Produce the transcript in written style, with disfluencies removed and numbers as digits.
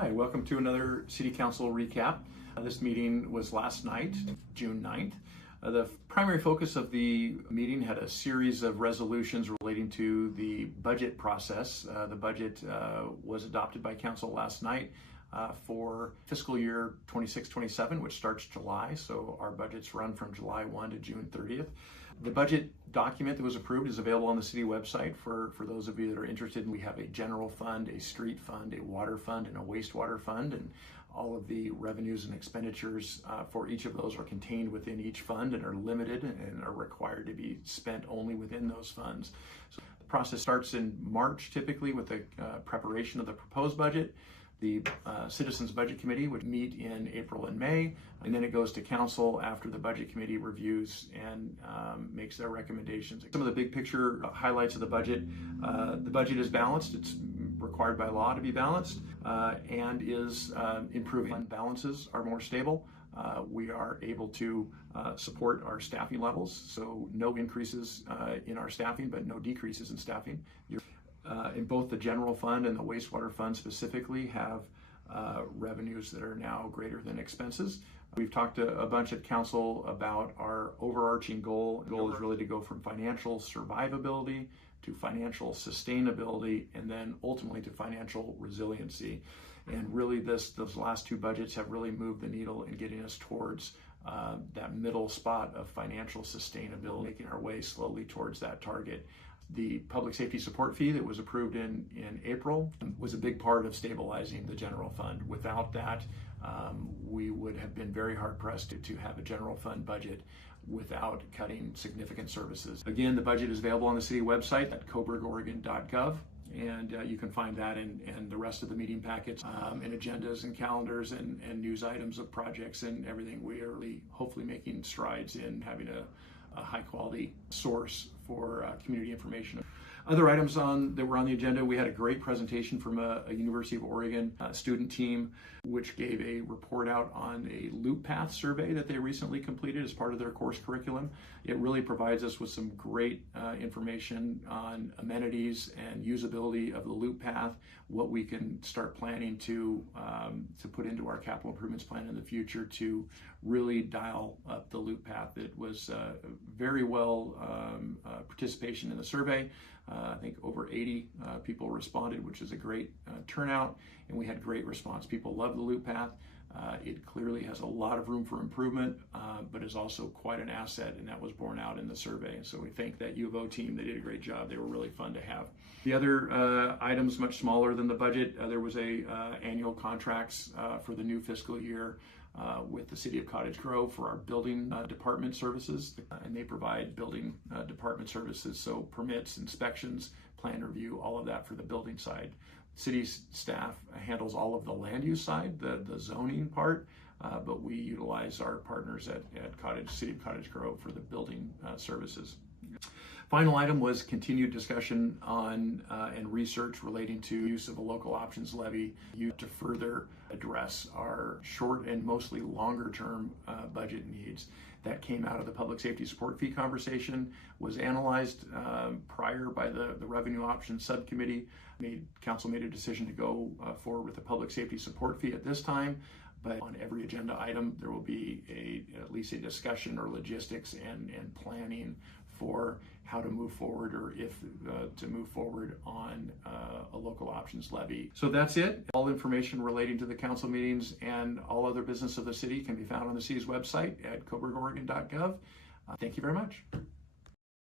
Hi, welcome to another City Council recap. This meeting was last night, June 9th. The primary focus of the meeting had a series of resolutions relating to the budget process. The budget was adopted by Council last night for fiscal year 26-27, which starts July, so our budgets run from July 1 to June 30th. The budget document that was approved is available on the city website for those of you that are interested. We have a general fund, a street fund, a water fund, and a wastewater fund, and all of the revenues and expenditures for each of those are contained within each fund and are limited and are required to be spent only within those funds. So the process starts in March typically with the preparation of the proposed budget. The Citizens Budget Committee would meet in April and May, and then it goes to Council after the Budget Committee reviews and makes their recommendations. Some of the big picture highlights of the budget is balanced. It's required by law to be balanced and is improving. Fund balances are more stable. We are able to support our staffing levels, so no increases in our staffing, but no decreases in staffing. In both the general fund and the wastewater fund specifically have revenues that are now greater than expenses. We've talked a bunch at Council about our overarching goal. The goal is really to go from financial survivability to financial sustainability and then ultimately to financial resiliency. And really those last two budgets have really moved the needle in getting us towards that middle spot of financial sustainability, making our way slowly towards that target. The public safety support fee that was approved in April was a big part of stabilizing the general fund. Without that, we would have been very hard pressed to have a general fund budget without cutting significant services. Again, the budget is available on the city website at coburgoregon.gov, and you can find that and the rest of the meeting packets and agendas and calendars and news items of projects and everything. We are really hopefully making strides in having a high quality source for community information. Other items that were on the agenda, we had a great presentation from a University of Oregon student team, which gave a report out on a loop path survey that they recently completed as part of their course curriculum. It really provides us with some great information on amenities and usability of the loop path, what we can start planning to put into our capital improvements plan in the future to really dial up the loop path. It was very well participation in the survey. I think over 80 people responded, which is a great turnout, and we had great response. People love the loop path. It clearly has a lot of room for improvement, but is also quite an asset, and that was borne out in the survey. So we thank that U of O team. They did a great job. They were really fun to have. The other items, much smaller than the budget, there was annual contracts for the new fiscal year with the City of Cottage Grove for our building department services, and they provide building department services, so permits, inspections, plan review, all of that for the building side. City staff handles all of the land use side, the zoning part, but we utilize our partners at City of Cottage Grove for the building services. Final item was continued discussion on and research relating to use of a local options levy to further address our short and mostly longer term budget needs. That came out of the public safety support fee conversation, was analyzed prior by the revenue options subcommittee. Council made a decision to go forward with the public safety support fee at this time. But on every agenda item, there will be at least a discussion or logistics and planning for how to move forward, or if to move forward on a local options levy. So that's it. All information relating to the council meetings and all other business of the city can be found on the city's website at coburgoregon.gov. Thank you very much.